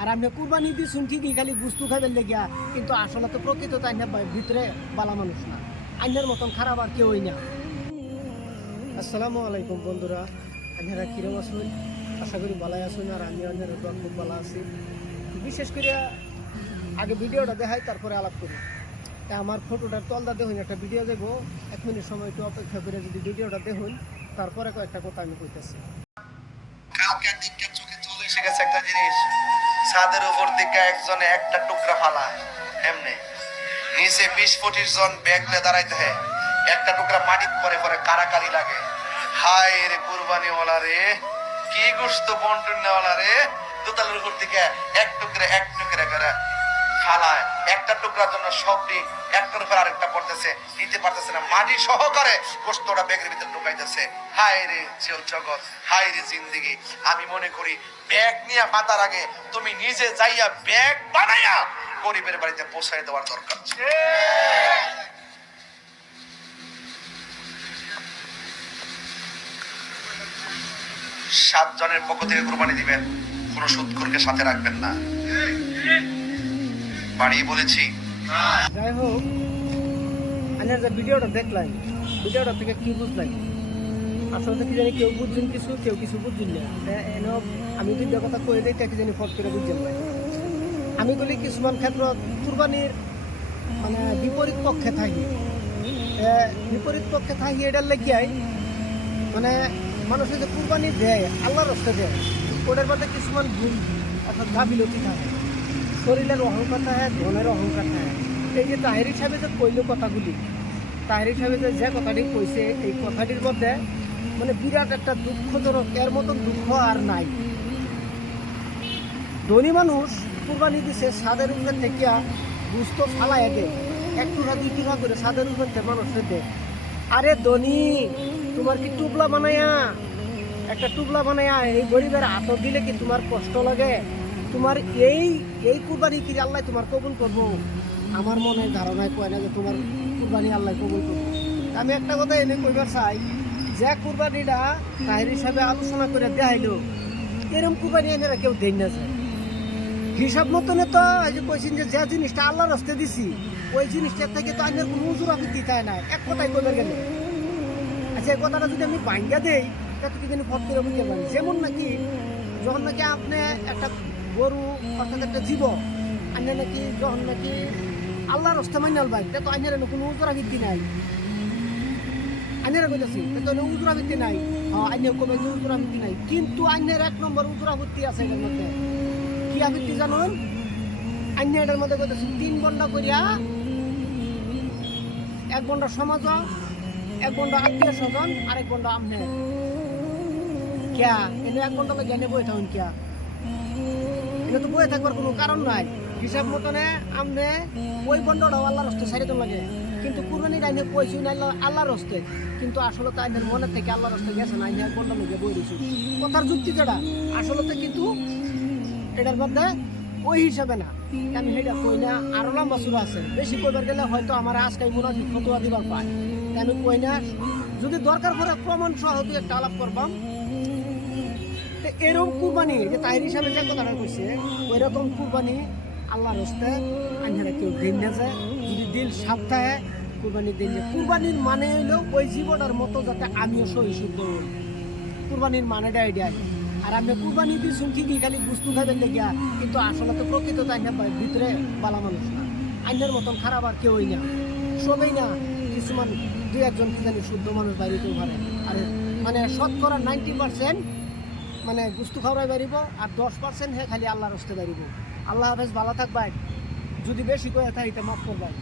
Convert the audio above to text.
আর আপনি কুরবানি দিচ্ছেন ঠিকই, খালি গুস্তু খাবেন লেগিয়া, কিন্তু আসলে তো প্রকৃত তাই না ভিতরে বালা মানুষ না। আইনের মতন খারাপ আর কেউই না। আসসালামু আলাইকুম বন্ধুরা, আপনারা কিরম আছেন? আশা করি ভালো আসুন আর আমি অন্যের খুব ভালো আছি। বিশেষ করে আগে ভিডিওটা দেখাই, তারপরে আলাপ করি। তা আমার ফটোটার তলদা দেখুন, একটা ভিডিও দেবো। এক মিনিট সময় একটু অপেক্ষা করে যদি ভিডিওটা দেখুন, তারপরে কয়েকটা কথা আমি কইতেছি। দিনকে চোখে চলে এসে গেছে একটা জিনিস। ছাদের উপর দিকে একজন একটা টুকরা ফালা। এমনি। নিচে বিশ পঁচিশ জন ব্যাগ লে দাঁড়াইতে হয়। একটা টুকরা মাটির পরে পরে কারাকারি লাগে। হায় রে কুরবানি ওলা রে, কি গুস্ত বন্টন নেওয়ালা রে। দোতালের উপর দিকে এক টুকরা এক টুকরা করে ফালায় একটা টুকরার জন্য সবটি একটার উপর আরেকটা পড়তেছে, নিতে পারতেছে না। মাটি সহকারে গোস্তটা ব্যাগের ভিতরে ঢুকাইতেছে। হায় রে জিও জগৎ, হায় রে জিন্দিগি। আমি মনে করি ব্যাগ নিয়ে মাতার আগে তুমি নিজে যাইয়া ব্যাগ বানাইয়া গরিবের বাড়িতে পৌঁছাই দেওয়ার দরকার সাত জনের পক্ষ থেকে কোরবানি দিবেন, কোনো সুৎখুরকে সাথে রাখবেন না। বাড়িয়ে বলেছি। যাই হোক, আমি যে ভিডিওটা দেখলাম ভিডিওটা থেকে কি বুঝলাম আসলে কি জানি কেউ বুঝছেন কিছু, কেউ কিছু বুঝছেন না। এনে, আমি ভিডিও কথা কয়ে দিই, তাকে জানি ফট করে বুঝছেন আমি বলি, কিছুমান ক্ষেত্ৰত কুরবানির মানে বিপরীত পক্ষে থাকি। বিপরীত পক্ষে থাকি এটার লেগিয়াই মানে মানুষের যে কুরবানি দেয়, আল্লাহর রস্তে দেয়, ওটার মধ্যে কিছুমান ভুল অর্থাৎ গাফিলতি থাকে। শরীরের অহংকার থাকে ধনের অহংকার থাকে এই যে তাহের হিসাবে যে কইল কথাগুলি, তাহের হিসাবে যে যে কথাটি কইছে, এই কথাটির মধ্যে মানে বিরাট একটা দুঃখজনক এর মতন দুঃখ আর নাই। ধনী মানুষ কুরবানি দিছে ছাদের উপরে থেকে বুঝতো ফালাই দে এক টুকা দুই টুকা করে ছাদের উপরে থেকে মানুষের দে আরে ধনী, তোমার কি টুবলা বানায়া? একটা টুবলা বানায়া, এই গরিবের হাত দিলে কি তোমার কষ্ট লাগে? তোমার এই এই কুরবানি কি আল্লাহ তোমার কবুল করব? আমার মনে ধারণায় কয় না যে তোমার কুরবানি আল্লাহ কবুল করব। আমি একটা কথা এনে কইবার চাই, যে কুরবানিটা তাহির হিসাবে আলোচনা করে দেখাইলো এরকম কুরবানি এনে কেউ দেন না যায় হিসাব মতনে তো যে কইছেন যে যে জিনিসটা আল্লাহর রাস্তে দিছি, ওই জিনিসটার থেকে তো আইনের কোনো উজুর আপত্তি তাই নাই এক কথাই কইবার গেলে। আচ্ছা এই কথাটা যদি আমি ভাঙ্গা দেই তা তো কি জানি ফট করে বুঝতে পারি যেমন নাকি, যখন নাকি আপনি একটা গরু, অর্থাৎ একটা জীব আইনে নাকি যখন নাকি আল্লাহর রাস্তে মাইনাল বাইক তা তো আইনের কোনো উজুর আপত্তি নাই। আইনের কইতাছি, তা তো উজুর আপত্তি নাই। হ্যাঁ আইনের কবে যে উজুর আপত্তি নাই। কিন্তু আইনের এক নম্বর উজুর আপত্তি আছে এটার মধ্যে। কি আপত্তি জানুন? আইন এটার মধ্যে কইতেছি, তিন ঘণ্টা করিয়া এক ঘণ্টা সমাজ এক ঘণ্টা আত্মীয় স্বজন আর এক ঘণ্টা আমনে কিয়া? এনে এক লাগে এনে বই থাকুন কিয়া? এটা তো বয়ে থাকবার কোনো কারণ নাই। হিসাব মতনে আমনে ওই ঘন্টাটাও আল্লাহর হস্তে সারিতে লাগে। কিন্তু কুরবানি আইনে কইছি না আল্লাহ আল্লাহর হস্তে। কিন্তু আসলে তো আইনের মনের থেকে আল্লাহর হস্তে গেছে না ঘণ্টা লাগে বই কথার যুক্তি যেটা, আসলে কিন্তু এটার মধ্যে ওই হিসাবে না। আমি সেটা কই না, আরও লম্বা আছে। বেশি কইবার গেলে হয়তো আমার আজকে মনে হয় ফটোয়া দিবার পায়। আমি কই না, যদি দরকার পড়ে প্রমাণ সহ একটা আলাপ করবাম। এরকম কুরবানি, যে তাহির হিসাবে যে কথাটা কইছে ওই রকম কুরবানি আল্লাহর হস্তে আইনারা কেউ দিন না যায়। যদি দিল সাপ থাকে, কুরবানি দিন যায়। কুরবানির মানে হইল ওই জীবটার মতো যাতে আমিও সহি শুদ্ধ হই। কুরবানির মানেটা এটাই। আর আমি কুরবানি দিয়েছি ঠিকই, খালি গুস্তু খাবেন লেগিয়া। কিন্তু আসলে তো প্রকৃত তাই না ভিতরে বালা মানুষ না। আইনের মতন খারাপ আর কেউই না। সবই না, কিছুমান দুই একজন কি জানি শুদ্ধ মানুষ বাড়িতেও পারে। আর মানে শতকরা নাইনটি পার্সেন্ট মানে গুস্তু খাওয়াই বাড়িব আর দশ পার্সেন্ট হে খালি আল্লাহর হস্তে বাড়িব আল্লাহ হাফেজ, ভালো থাকবাই যদি বেশি করে থাকি মাফ করবাই